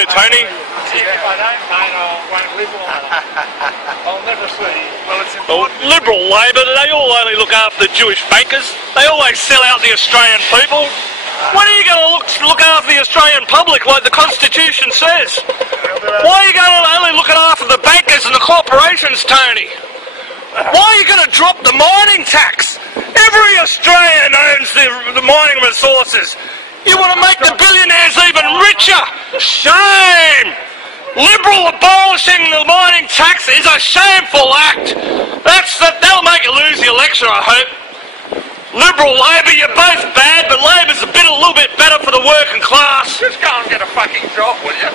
you, Tony. If I don't, mate, I won't live long enough. I'll never see. Well, it's Well, important. Liberal Labor, they all only look after the Jewish bankers. They always sell out the Australian people. When are you going to look after the Australian public like the Constitution says? Why are you going to only look after the bankers and the corporations, Tony? Why are you going to drop the mining tax? Every Australian owns the mining resources. You want to make the billionaires even richer? Shame! Liberal abolishing the mining tax is a shameful act. That'll make you lose the election, I hope. Liberal, Labor, you're both bad, but Labor's a little bit better for the working class. Just go and get a fucking job, will you?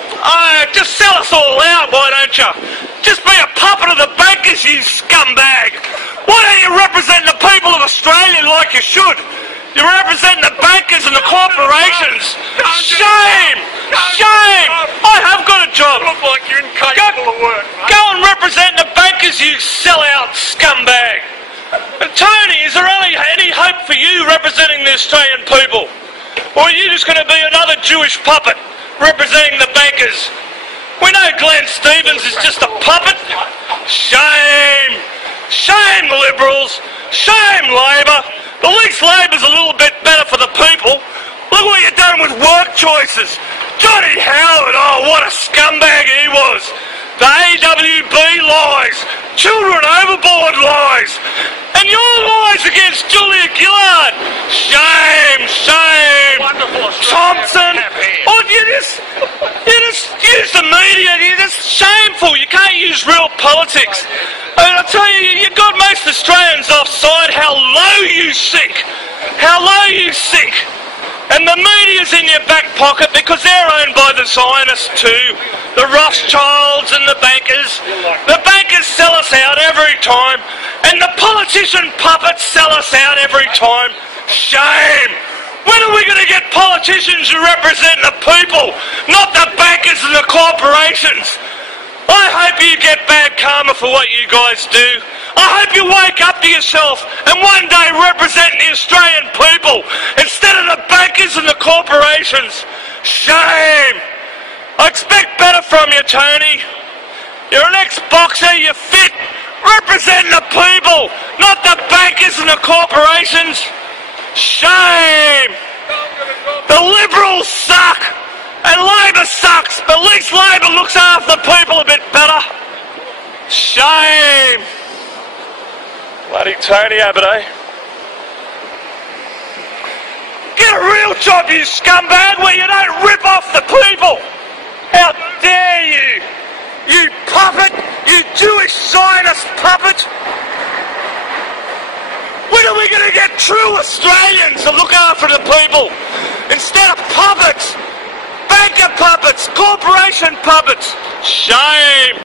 Just sell us all out, why don't you? Just be a puppet of the bankers, you scumbag. Why don't you represent the people of Australia like you should? You're representing the bankers and the corporations. Shame! Shame! I have got a job. You look like you're incapable of work, mate. Go and represent the bankers, you sell-out scumbag. And Tony, is there any hope for you representing the Australian people? Or are you just going to be another Jewish puppet representing the bankers? We know Glenn Stevens is just a puppet. Shame! Shame, Liberals! Shame, Labor! At least Labor's a little bit better for the people. Look what you've done with work choices. Johnny Howard, oh, what a scumbag he was. The AWB lies. Children overboard lies. And your lies against Julia Gillard. Shame, shame. Wonderful Thompson. Australian. Oh, you just use the media. You're just shameful. You can't use real politics. And I'll tell you, you got most Australians offside how low you sink. How low you sink. And the media's in your back pocket because they're owned by the Zionists too. The Rothschilds and the bankers. The bankers sell us out every time. And the politician puppets sell us out every time. Shame! When are we going to get politicians who represent the people, not the bankers and the corporations? I hope you get bad karma for what you guys do. I hope you wake up to yourself and one day represent the Australian people instead of the bankers and the corporations. Shame! I expect better from you, Tony. You're an ex-boxer, you're fit. Represent the people, not the bankers and the corporations. Shame! The Liberals suck! And Labor sucks, but at least Labor looks after the people a bit better. Shame! Bloody Tony Abbott, eh? Get a real job, you scumbag, where you don't rip off the people! How dare you! You puppet! You Jewish Zionist puppet! When are we going to get true Australians to look after the people instead of puppets? Banker puppets, corporation puppets. Shame!